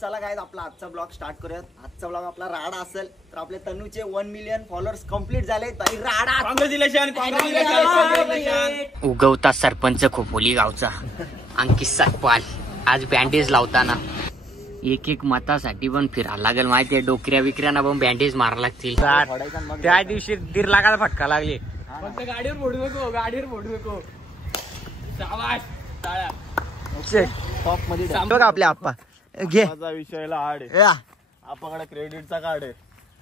चला गाइस आपला आजचा ब्लॉग स्टार्ट करूयात। आजचा ब्लॉग आपला राडा असेल तर आपले तनुचे 1 मिलियन फॉलोअर्स कंप्लीट झाले। भाई राडा काँग्रॅच्युलेशन। उगवता सरपंच खोपोली गावचा अंकित सतपाल आज बँडेज लावताना एक एक मतासाठी पण फिरायला लागेल माहितीये। डोकऱ्या विक्र्यांना पण बँडेज मारा लागतील। त्या दिवशी 1.5 लाखाला फटका लागले। फक्त गाडीवर फोडू नको, गाडीवर फोडू नको। शाबाश टाळ्या। टॉप मध्ये बघा आपले आप्पा घे माझा विषयला हाड आहे। आपल्याकडे क्रेडिटचा कार्ड आहे।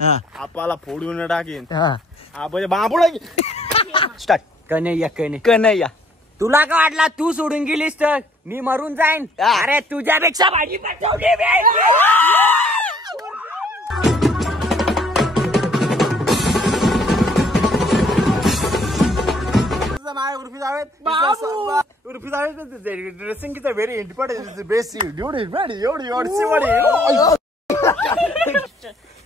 हां आपल्याला फोडून टाकीन। हां आपण बांबुडा स्टार्ट कन्हैया तुला का वाटला तू सोडून गेलीस तर मी मरून जाईन? अरे तुझ्यापेक्षा भाजी पाठवली ड्रेसिंग किती very important basic dude is very एवढी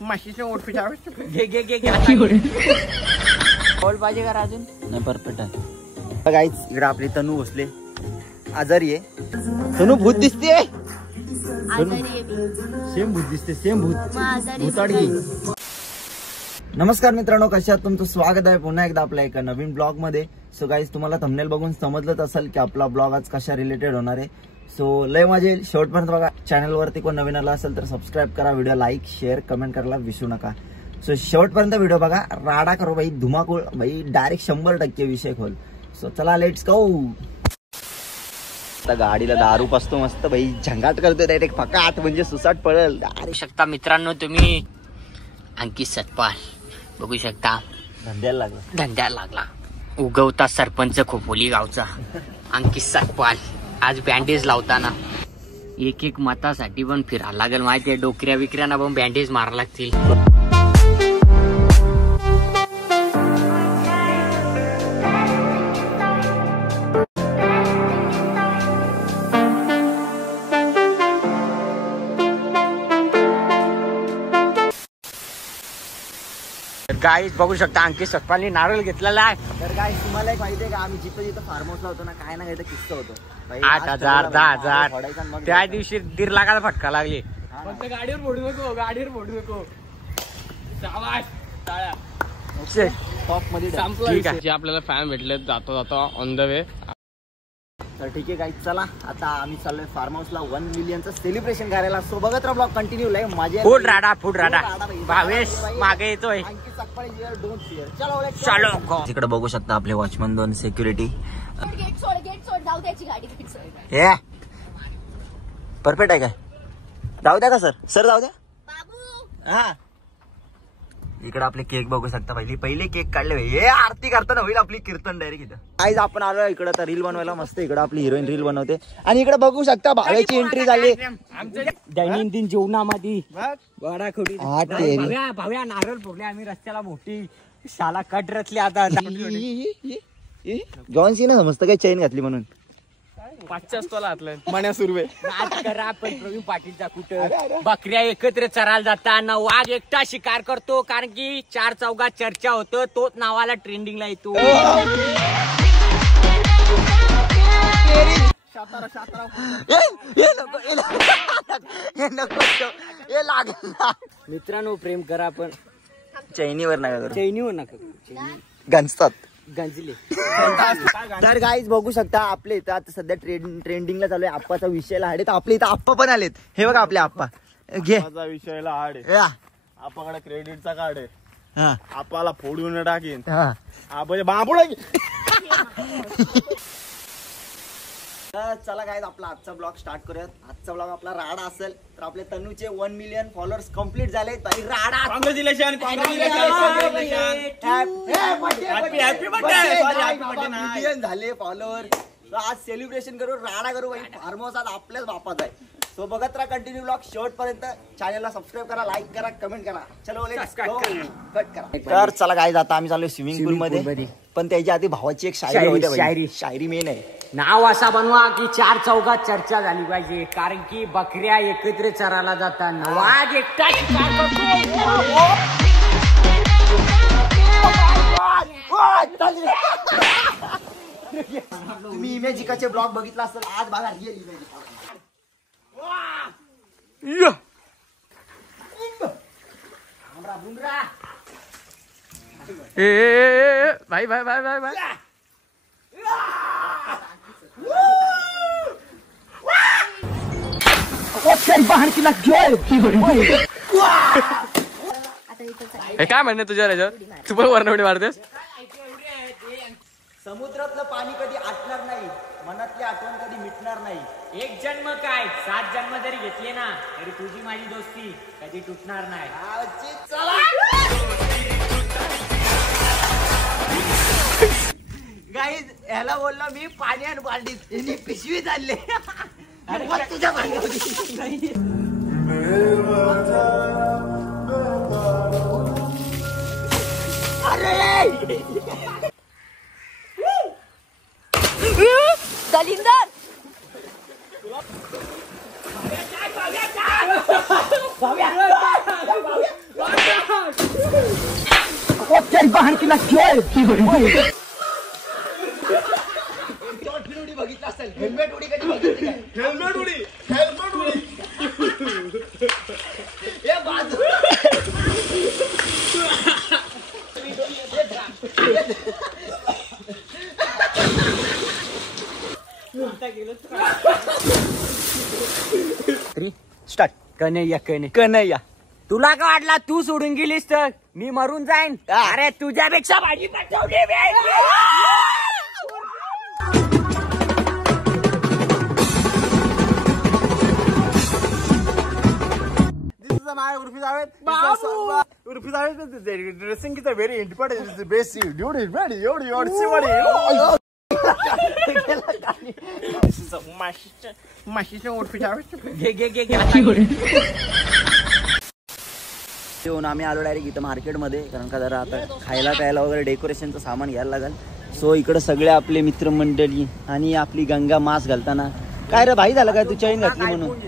माशीचे आउटफिट आहे। घे बॉल पाहिजे का अजून? नाही परफेक्ट आहे। गाइस इकडे आपली तनू बसले आजारी आहे। तनू भूत दिसते सेम भूत दिसते सेम भूताडगी। नमस्कार मित्रांनो, कशा आहात? तुमचं स्वागत आहे पुन्हा एकदा आपल्या एका नवीन ब्लॉग मध्ये। सो गाइस तुम्हाला थंबनेल बघून समजलंच असेल की आपला ब्लॉग आज कशा रिलेटेड होणार आहे। सो लय मजा येईल, शेवटपर्यंत बघा। चॅनल वरती कोण नवीन आला असेल तर सबस्क्राईब करा, व्हिडिओ लाईक शेअर कमेंट करायला विसरू नका। सो शेवटपर्यंत व्हिडिओ बघा, राडा करो भाई, धुमाकूळ भाई, डायरेक्ट 100% विषय खोल। सो चला लेट्स गो। आता गाडीला दारू पासतो मस्त भाई, झंगाट करतो डायरेक्ट फकाट म्हणजे सुसाट पळल। बघू शकता मित्रांनो तुम्ही अंकित सतपाल बघू शकता धंद्याला लागला। उगवता सरपंच खोपोली गावचा अंकित सतपाल आज बँडेज लावताना एक एक मतासाठी पण फिरायला लागेल माहितीये। डोकऱ्या विक्र्यांना पण बँडेज मारा लागतील। गाईज बघू शकता अंकित सतपालनी नारळ घेतलेला आहे। तर गाइस तुम्हाला एक माहिती आहे का, आम्ही जिथं फार्म हाऊसला होतो ना, काय ना काय किस्सा होतो। 8,000 10,000 त्या दिवशी 1.5 लाखाला फटका लागले। फक्त गाडीवर फोडू नको, गाडीवर फोडू नको। शाबाश टाळ्या। टॉप मध्ये ठीक आहे, जे आपल्याला फॅन भेटले जाता ऑन द वे। तर ठीक आहे गाइस, चला आता आम्ही चाललोय फार्म हाऊसला 1 मिलियनचं सेलिब्रेशन करायला। सो बघत राहा ब्लॉग कंटिन्यू, लय मजा फूड राडा भावेश मागे येतोय। चलो तिकडे बघू शकता आपले वॉचमन 2 सिक्युरिटी। गेट सोड जाऊ द्याची गाडी फिक्स हे परफेक्ट आहे काय? जाऊ द्या का सर जाऊ द्या बाबू। हा इकडे आपले केक बघू शकता। पहिले केक काढले, हे आरती करताना होईल आपली कीर्तन डायरेक्ट इथं। आज आपण आलो इकडे तर रील बनवायला मस्त। इकडे आपली हिरोईन रील बनवते आणि इकडे बघू शकता भाव्याची एंट्री झाली दैनंदिन जीवनामध्ये भाव्या नारळ फोडले आम्ही रस्त्याला मोठी शाला कट रचली। आता जॉन सीना समजतं काय चैन घातली म्हणून 5च्या स्टॉला हातलं मण्या सुरवे करा। पण प्रवीण पाटीलचा कुठं बकऱ्या एकत्र चरायला जाताना वाघ एकटा शिकार करतो, कारण की 4 चौघात चर्चा होतं, तोच नावाला ट्रेंडिंगला येतो। मित्रांनो प्रेम करा पण चैनीवर नका करू, चैनीवर नका गंजतात गंजले। तर गाईज बघू शकता आपले इथं आता सध्या ट्रेंडिंगला चालू आहे आप्पाचा विषयला हाड आहे। तर आपले इथं आप्पा पण आलेत, हे बघा आपले आप्पा घे। माझा विषयला हाड आहे। आपल्याकडे क्रेडिटचा कार्ड आहे। आपल्याला फोडून टाकीन। आपण बांबुडा चला गाइस आपला आजचा ब्लॉग स्टार्ट करूयात। आजचा ब्लॉग आपला राडा असेल तर आपले तनुचे 1 मिलियन फॉलोअर्स कंप्लीट झाले। भाई राडा काँग्रॅच्युलेशन। मिलियन झाले फॉलोअर। आज सेलिब्रेशन करू, राडा करू भाई। फार्म हाऊस आज आपल्याच बापाचा आहे। सो बघत राहा कंटिन्यू ब्लॉग शेवटपर्यंत। चॅनलला सबस्क्राईब करा, लाईक करा, कमेंट करा। चलो लेट्स गो, कट करा। तर चला गाइस आता आम्ही चाललोय स्विमिंग पूल मध्ये, पण त्याच्या आधी भावाची एक शायरी मेन आहे। नाव असा बनवा की 4 चौघात चर्चा झाली पाहिजे, कारण की बकऱ्या एकत्र चरायला जाताना वाघ एकटा शिकार करतो। तुम्ही इमेजिकाचे ब्लॉग बघितला असेल, आज बघा रिअल इमेजिका। भाई भाई भाई भाई भाई हे काय म्हणणे तुझ्या याच्यावर तू पण वरनवडी मारतेस. समुद्रातलं पाणी कधी आटणार नाही, मनातली आठवण कधी मिटणार नाही. एक जन्म काय 7 जन्म जरी घेतले ना तरी तुझी माझी दोस्ती कधी तुटणार नाही. गाईज ह्याला बोललो मी पाणी आणि बाल्टीत, यांनी पिशवी चालले आणि मग तुझ्या मागे दलिंदर बघितलं असेल. हेल्मेट उडी कधी बघितली काय? हेल्मेट उडी, हेल्मेट उडी. ए बाजू स्टार्ट. कन्हैया कन्हैया तुला का वाटला तू सोडून गेलीस तर मी मरून जाईन. अरे तुझ्यापेक्षा भाजी पाठवली Urfi Javed, dressing is a very important, it's the best. Dude is ready, you This is a mashisha Urfi Javed. येऊन आम्ही आलो डायरेक्ट इथं मार्केटमध्ये, कारण का जरा आता खायला प्यायला वगैरे डेकोरेशनचं सामान घ्यायला लागेल. सो इकडे सगळे आपले मित्रमंडळी आणि आपली गंगा मास्क घालताना काय रे भाई झालं काय तू चैन घातली म्हणून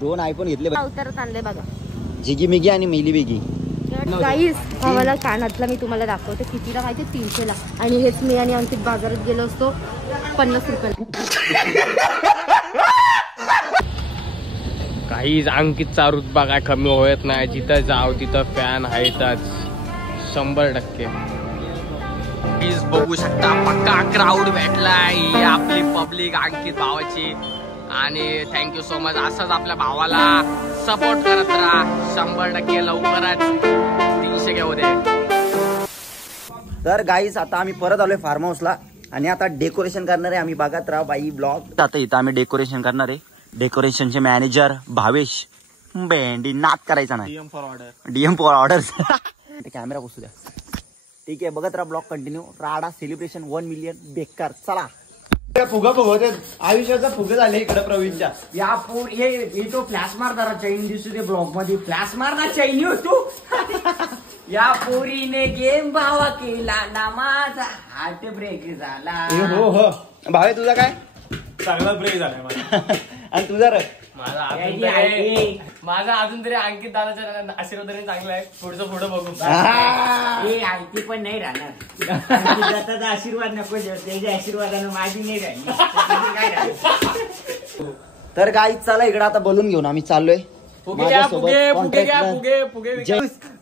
2 आयफोन घेतले अवतारात आणले बघा, जिगी मिगी आणि मिली बिगी. गाईस भावाला कानातला मी तुम्हाला दाखवते कितीला माहिती, 300 ला. आणि हेच मी आणि अंकित बाजारात गेलो असतो 50 रुपयाला. काहीच अंकितचा रुतबा काय कमी होत नाही. जिथं जाव तिथं फॅन आहेतच 100%. प्लीज बघू शकता पक्का क्राऊड भेटलाय आपली पब्लिक अंकित भावाची. आणि थँक्यू सो मच. असंच आपल्या भावाला सपोर्ट करत राहा. 100% लवकरच 300 घेऊ दे. तर गाईस आता आम्ही परत आलोय फार्म हाऊसला आणि आता डेकोरेशन करणार आहे आम्ही. बघत राहा बाई ब्लॉग. आता इथं आम्ही डेकोरेशन करणार आहे. डेकोरेशनचे मॅनेजर भावेश भेंडी नाद करायचा नाही. DM for order. कॅमेरा बसू द्या. ठीक आहे बघत राहा ब्लॉग कंटिन्यू. राडा सेलिब्रेशन 1 मिलियन बेकार. चला फुगा बघते आयुष्याचा फुगे झाले इकडे प्रवीणच्या. या पूर ये तो फ्लॅश मार जरा चैन दिसू दे ब्लॉग मध्ये. फ्लॅश मार ना चैनी होतो. या पोरीने गेम भावा केला ना माझा हार्ट ब्रेक झाला. हो हो भावे तुझा काय चांगला ब्रेक झालाय माझा. आणि तुझा रे माझा अजून तरी अंकित दादाच्या आशीर्वादाने चांगला आहे. पुढचं पुढं बघू. आयती पण नाही राहणार. आशीर्वाद नको त्याच्या आशीर्वादानं माझी नाही राहिली. तर गाईच चला इकडे आता बोलून घेऊन आम्ही चाललोय.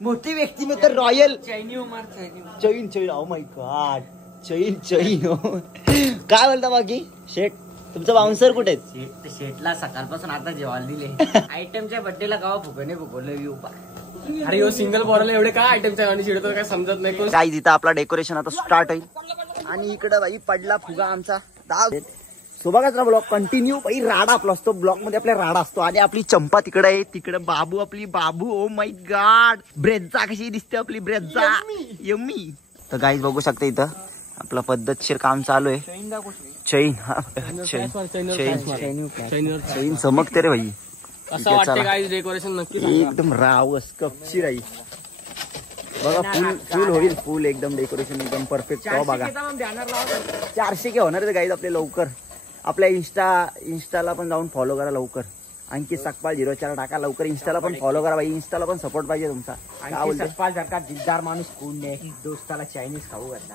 मोठी व्यक्ती मी तर royal chain chain. Oh my God चैन चैन. काय बोलता बाकी शेट तुमचं बाउन्सर कुठे आहेत? शेटला सकाळपासून आता जेवायला दिले. आयटमच्या बड्डेला गावा फुगणे फुगवलं. अरे सिंगल बॉलला एवढे काय आयटमच्या आणि चिडतो काय समजत नाही. काय तिथं आपला डेकोरेशन आता स्टार्ट होईल. आणि इकडं बाई पडला फुगा आमचा. सोबतच ब्लॉग कंटिन्यू. बाई राडा आपला असतो ब्लॉग मध्ये. आपला राडा असतो. आणि आपली चंपा तिकडे आहे. तिकडे बाबू आपली बाबू. ओ माय गॉड ब्रेझा कशी दिसते आपली ब्रेझा यम्मी. तर गाईज बघू शकता इथं आपला पद्धतशीर काम चालू आहे. चैन चैन चमकते रे भाई. असं वाटतं डेकोरेशन नक्की एकदम रावस कपची राही. बघा फुल फुल होईल. फुल एकदम डेकोरेशन एकदम परफेक्ट. बघा 400 के होणार गाईज आपले लवकर. आपल्या इंस्टाला पण जाऊन फॉलो करा लवकर. अंकित सकपाल 04 टाका लवकर. इंस्टाला पण फॉलो करा भाई. इंस्टाला पण सपोर्ट पाहिजे तुमचा. अंकित सकपाल सारखा जिद्दार माणूस कोण नाही. दोस्ताला चायनीज खाऊ घातला.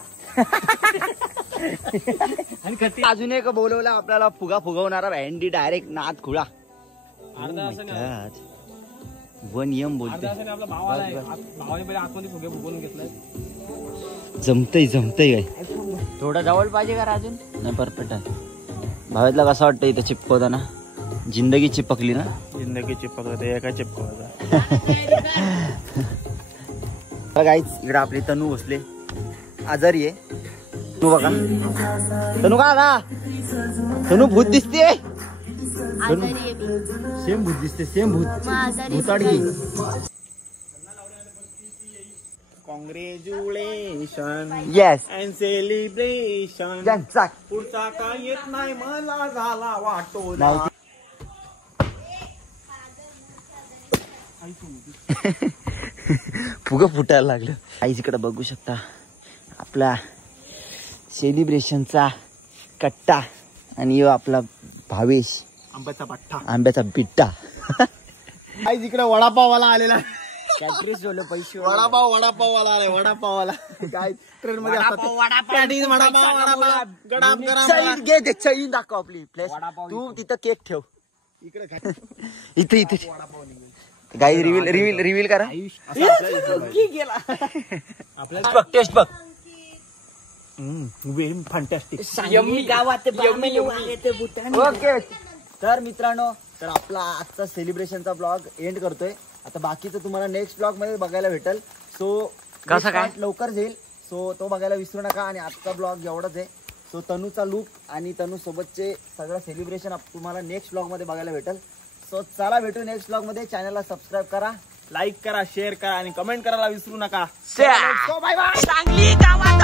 अजून एक बोलवला आपल्याला फुगा फुगवणारा भेंडी डायरेक्ट नाद खुळा. वन यम बोलते. आपला भावाला आहे. भावाने पहिले आतमध्ये फुगे फुगवून घेतलाय. जमतय काय थोडं जवळ पाहिजे का अजून? नाही परफेक्ट आहे. भावेतला कसं वाटतं इथं चिपकवताना? जिंदगी चिपकली ना. जिंदगी चिपकवत एका चिपकवत. गाईच इकडे आपली तनू बसले आजारी आहे. तू बघा तनू का ना तनू भूत दिसते. सेम भूत दिसते सेम भूताडगी. Congratulation yes and celebration. ज्यांचा पुढचा काय येत नाही मला झाला वाटो. फुग फुटायला लागलं. आईच इकडे बघू शकता आपला सेलिब्रेशनचा कट्टा आणि यो आपला भावेश आंब्याचा पठ्ठा आंब्याचा बिट्टा. आज इकडे वडापाववाला आलेला. कॅटरीज जोले पैसे वडापाववाला आले. वडापाववाला काय ट्रेन मध्ये असतात. गरम गरम घे ते चैन दाखव आपली प्लेस. तू तिथं केक ठेव इकडे इथे गाई रिव्हील करा. आपल्या टेस्ट बघ. फंटॅस्टिक. ओके तर मित्रांनो तर आपला आजचा सेलिब्रेशनचा ब्लॉग एंड करतोय. आता बाकीचं तुम्हाला नेक्स्ट ब्लॉग मध्ये बघायला भेटेल. सो कसं काय? लवकर येईल. सो तो बघायला विसरू नका. आणि आजचा ब्लॉग एवढाच आहे. सो तनूचा लुक आणि तनू सोबतचे सगळं सेलिब्रेशन तुम्हाला नेक्स्ट ब्लॉग मध्ये बघायला भेटेल. सो चला भेटू नेक्स्ट ब्लॉग मध्ये. चॅनलला सबस्क्राईब करा, लाईक करा, शेअर करा आणि कमेंट करायला विसरू नका. चांगली गावात